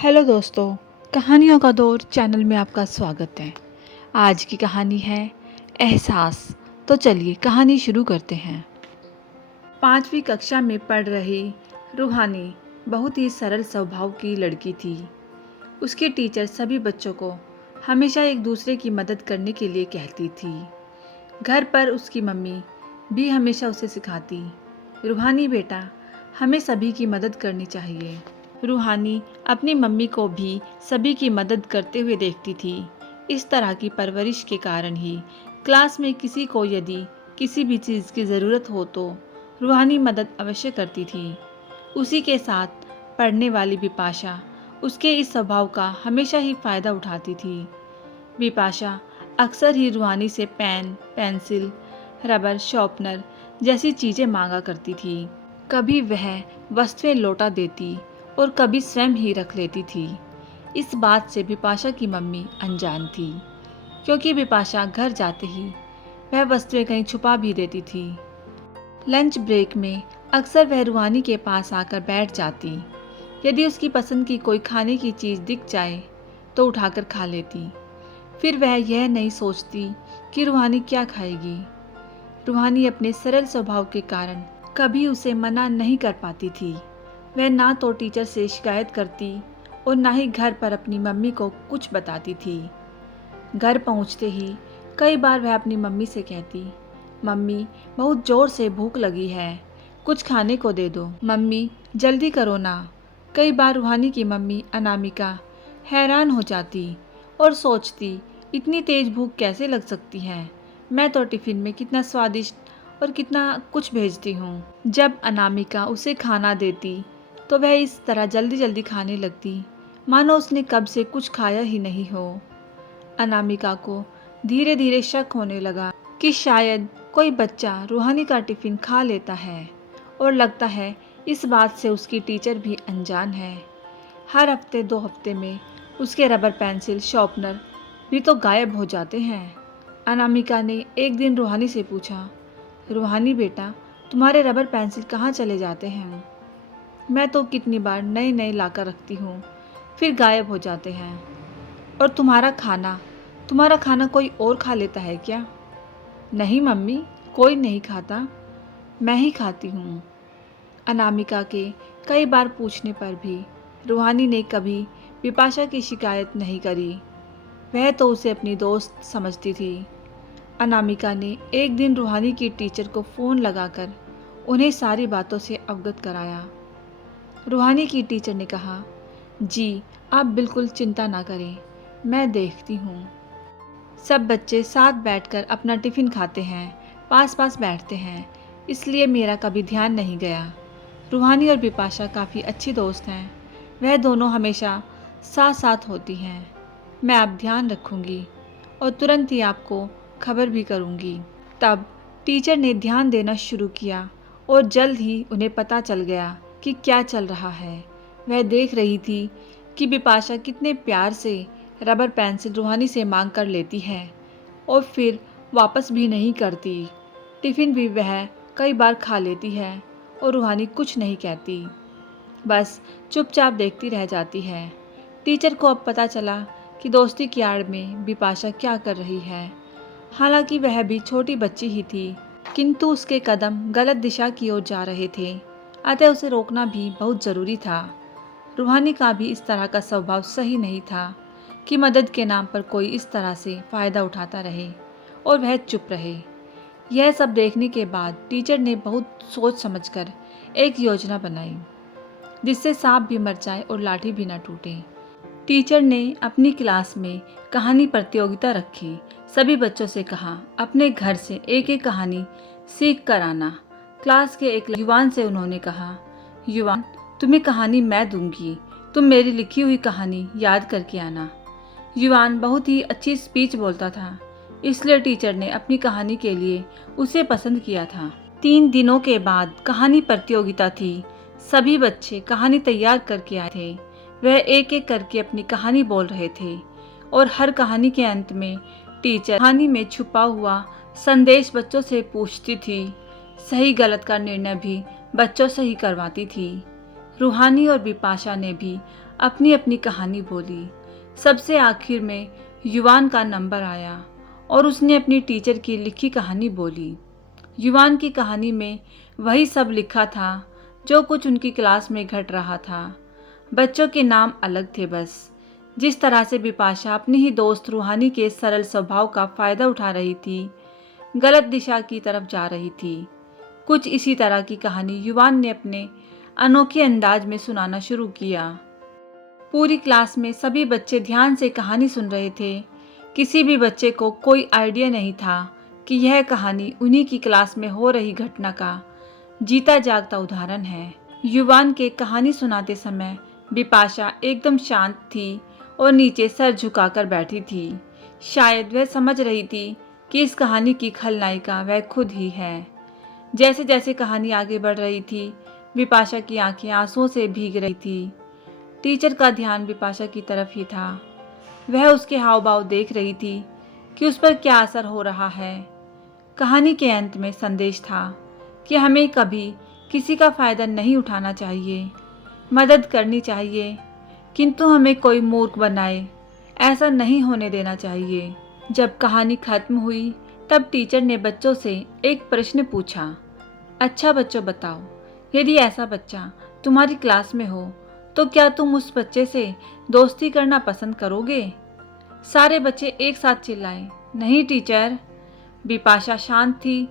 Hello दोस्तों, कहानियों का दौर चैनल में आपका स्वागत है। आज की कहानी है एहसास। तो चलिए कहानी शुरू करते हैं। 5वीं कक्षा में पढ़ रही रूहानी बहुत ही सरल स्वभाव की लड़की थी। उसकी टीचर सभी बच्चों को हमेशा एक दूसरे की मदद करने के लिए कहती थी। घर पर उसकी मम्मी भी हमेशा उसे सिखाती, रूहानी बेटा, हमें सभी की मदद करनी चाहिए। रूहानी अपनी मम्मी को भी सभी की मदद करते हुए देखती थी। इस तरह की परवरिश के कारण ही क्लास में किसी को यदि किसी भी चीज़ की ज़रूरत हो तो रूहानी मदद अवश्य करती थी। उसी के साथ पढ़ने वाली बिपाशा उसके इस स्वभाव का हमेशा ही फ़ायदा उठाती थी। बिपाशा अक्सर ही रूहानी से पेन, पेंसिल, रबर, शार्पनर जैसी चीज़ें मांगा करती थी। कभी वह वस्तुएं लौटा देती और कभी स्वयं ही रख लेती थी। इस बात से बिपाशा की मम्मी अनजान थी, क्योंकि बिपाशा घर जाते ही वह वस्तुएं कहीं छुपा भी देती थी। लंच ब्रेक में अक्सर वह रूहानी के पास आकर बैठ जाती। यदि उसकी पसंद की कोई खाने की चीज़ दिख जाए तो उठाकर खा लेती। फिर वह यह नहीं सोचती कि रूहानी क्या खाएगी। रूहानी अपने सरल स्वभाव के कारण कभी उसे मना नहीं कर पाती थी। वह ना तो टीचर से शिकायत करती और ना ही घर पर अपनी मम्मी को कुछ बताती थी। घर पहुंचते ही कई बार वह अपनी मम्मी से कहती, मम्मी बहुत ज़ोर से भूख लगी है, कुछ खाने को दे दो, मम्मी जल्दी करो ना। कई बार रूहानी की मम्मी अनामिका हैरान हो जाती और सोचती, इतनी तेज़ भूख कैसे लग सकती है, मैं तो टिफ़िन में कितना स्वादिष्ट और कितना कुछ भेजती हूँ। जब अनामिका उसे खाना देती तो वह इस तरह जल्दी जल्दी खाने लगती मानो उसने कब से कुछ खाया ही नहीं हो। अनामिका को धीरे धीरे शक होने लगा कि शायद कोई बच्चा रूहानी का टिफ़िन खा लेता है, और लगता है इस बात से उसकी टीचर भी अनजान है। हर हफ्ते 2 हफ्ते में उसके रबर, पेंसिल, शार्पनर भी तो गायब हो जाते हैं। अनामिका ने एक दिन रूहानी से पूछा, रूहानी बेटा, तुम्हारे रबर पेंसिल कहाँ चले जाते हैं? मैं तो कितनी बार नए नए लाकर रखती हूँ, फिर गायब हो जाते हैं। और तुम्हारा खाना कोई और खा लेता है क्या? नहीं मम्मी, कोई नहीं खाता, मैं ही खाती हूँ। अनामिका के कई बार पूछने पर भी रूहानी ने कभी बिपाशा की शिकायत नहीं करी। वह तो उसे अपनी दोस्त समझती थी। अनामिका ने एक दिन रूहानी की टीचर को फ़ोन लगाकर उन्हें सारी बातों से अवगत कराया। रूहानी की टीचर ने कहा, जी आप बिल्कुल चिंता ना करें, मैं देखती हूँ। सब बच्चे साथ बैठकर अपना टिफ़िन खाते हैं, पास पास बैठते हैं, इसलिए मेरा कभी ध्यान नहीं गया। रूहानी और बिपाशा काफ़ी अच्छी दोस्त हैं, वह दोनों हमेशा साथ साथ होती हैं। मैं अब ध्यान रखूँगी और तुरंत ही आपको खबर भी करूँगी। तब टीचर ने ध्यान देना शुरू किया और जल्द ही उन्हें पता चल गया कि क्या चल रहा है। वह देख रही थी कि बिपाशा कितने प्यार से रबर पेंसिल रूहानी से मांग कर लेती है और फिर वापस भी नहीं करती। टिफ़िन भी वह कई बार खा लेती है और रूहानी कुछ नहीं कहती, बस चुपचाप देखती रह जाती है। टीचर को अब पता चला कि दोस्ती की आड़ में बिपाशा क्या कर रही है। हालांकि वह भी छोटी बच्ची ही थी, किंतु उसके कदम गलत दिशा की ओर जा रहे थे, अतः उसे रोकना भी बहुत ज़रूरी था। रूहानी का भी इस तरह का स्वभाव सही नहीं था कि मदद के नाम पर कोई इस तरह से फ़ायदा उठाता रहे और वह चुप रहे। यह सब देखने के बाद टीचर ने बहुत सोच समझकर एक योजना बनाई, जिससे सांप भी मर जाए और लाठी भी न टूटे। टीचर ने अपनी क्लास में कहानी प्रतियोगिता रखी। सभी बच्चों से कहा, अपने घर से एक एक कहानी सीख कर आना। क्लास के एक युवान से उन्होंने कहा, युवान, तुम्हें कहानी मैं दूंगी, तुम मेरी लिखी हुई कहानी याद करके आना। युवान बहुत ही अच्छी स्पीच बोलता था, इसलिए टीचर ने अपनी कहानी के लिए उसे पसंद किया था। 3 दिनों के बाद कहानी प्रतियोगिता थी। सभी बच्चे कहानी तैयार करके आए थे। वह एक एक करके अपनी कहानी बोल रहे थे और हर कहानी के अंत में टीचर कहानी में छुपा हुआ संदेश बच्चों से पूछती थी। सही गलत का निर्णय भी बच्चों से ही करवाती थी। रूहानी और बिपाशा ने भी अपनी अपनी कहानी बोली। सबसे आखिर में युवान का नंबर आया और उसने अपनी टीचर की लिखी कहानी बोली। युवान की कहानी में वही सब लिखा था जो कुछ उनकी क्लास में घट रहा था। बच्चों के नाम अलग थे बस। जिस तरह से बिपाशा अपने ही दोस्त रूहानी के सरल स्वभाव का फ़ायदा उठा रही थी, गलत दिशा की तरफ जा रही थी। कुछ इसी तरह की कहानी युवान ने अपने अनोखे अंदाज में सुनाना शुरू किया। पूरी क्लास में सभी बच्चे ध्यान से कहानी सुन रहे थे। किसी भी बच्चे को कोई आइडिया नहीं था कि यह कहानी उन्हीं की क्लास में हो रही घटना का जीता जागता उदाहरण है। युवान के कहानी सुनाते समय बिपाशा एकदम शांत थी और नीचे सर झुकाकर बैठी थी। शायद वह समझ रही थी कि इस कहानी की खलनायिका वह खुद ही है। जैसे जैसे कहानी आगे बढ़ रही थी, बिपाशा की आंखें आंसुओं से भीग रही थी। टीचर का ध्यान बिपाशा की तरफ ही था। वह उसके हाव भाव देख रही थी कि उस पर क्या असर हो रहा है। कहानी के अंत में संदेश था कि हमें कभी किसी का फ़ायदा नहीं उठाना चाहिए, मदद करनी चाहिए, किंतु हमें कोई मूर्ख बनाए ऐसा नहीं होने देना चाहिए। जब कहानी खत्म हुई तब टीचर ने बच्चों से एक प्रश्न पूछा। अच्छा बच्चों बताओ, यदि ऐसा बच्चा तुम्हारी क्लास में हो तो क्या तुम उस बच्चे से दोस्ती करना पसंद करोगे? सारे बच्चे एक साथ चिल्लाए, नहीं टीचर। बिपाशा शांत थी।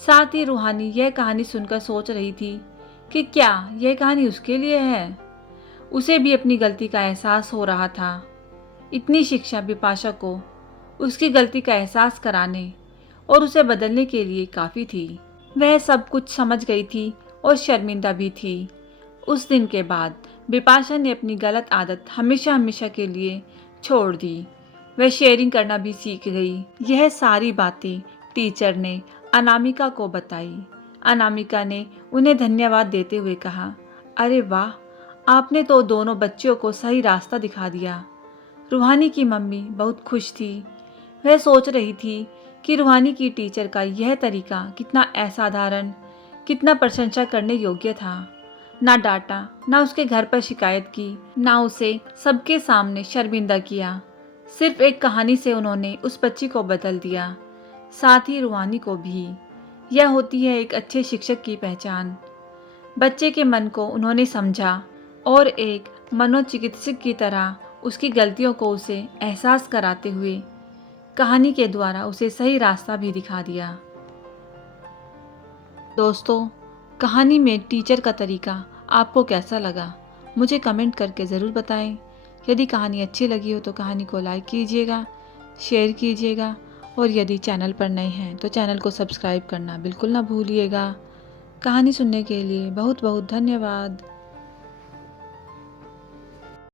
साथ ही रूहानी यह कहानी सुनकर सोच रही थी कि क्या यह कहानी उसके लिए है। उसे भी अपनी गलती का एहसास हो रहा था। इतनी शिक्षा बिपाशा को उसकी गलती का एहसास कराने और उसे बदलने के लिए काफ़ी थी। वह सब कुछ समझ गई थी और शर्मिंदा भी थी। उस दिन के बाद बिपाशा ने अपनी गलत आदत हमेशा हमेशा के लिए छोड़ दी। वह शेयरिंग करना भी सीख गई। यह सारी बातें टीचर ने अनामिका को बताई। अनामिका ने उन्हें धन्यवाद देते हुए कहा, अरे वाह, आपने तो दोनों बच्चों को सही रास्ता दिखा दिया। रूहानी की मम्मी बहुत खुश थी। वह सोच रही थी कि रूहानी की टीचर का यह तरीका कितना असाधारण, कितना प्रशंसा करने योग्य था। ना डांटा, ना उसके घर पर शिकायत की, ना उसे सबके सामने शर्मिंदा किया। सिर्फ एक कहानी से उन्होंने उस बच्ची को बदल दिया, साथ ही रूहानी को भी। यह होती है एक अच्छे शिक्षक की पहचान। बच्चे के मन को उन्होंने समझा और एक मनोचिकित्सक की तरह उसकी गलतियों को उसे एहसास कराते हुए कहानी के द्वारा उसे सही रास्ता भी दिखा दिया। दोस्तों, कहानी में टीचर का तरीका आपको कैसा लगा मुझे कमेंट करके ज़रूर बताएं। यदि कहानी अच्छी लगी हो तो कहानी को लाइक कीजिएगा, शेयर कीजिएगा और यदि चैनल पर नए हैं तो चैनल को सब्सक्राइब करना बिल्कुल ना भूलिएगा। कहानी सुनने के लिए बहुत बहुत धन्यवाद।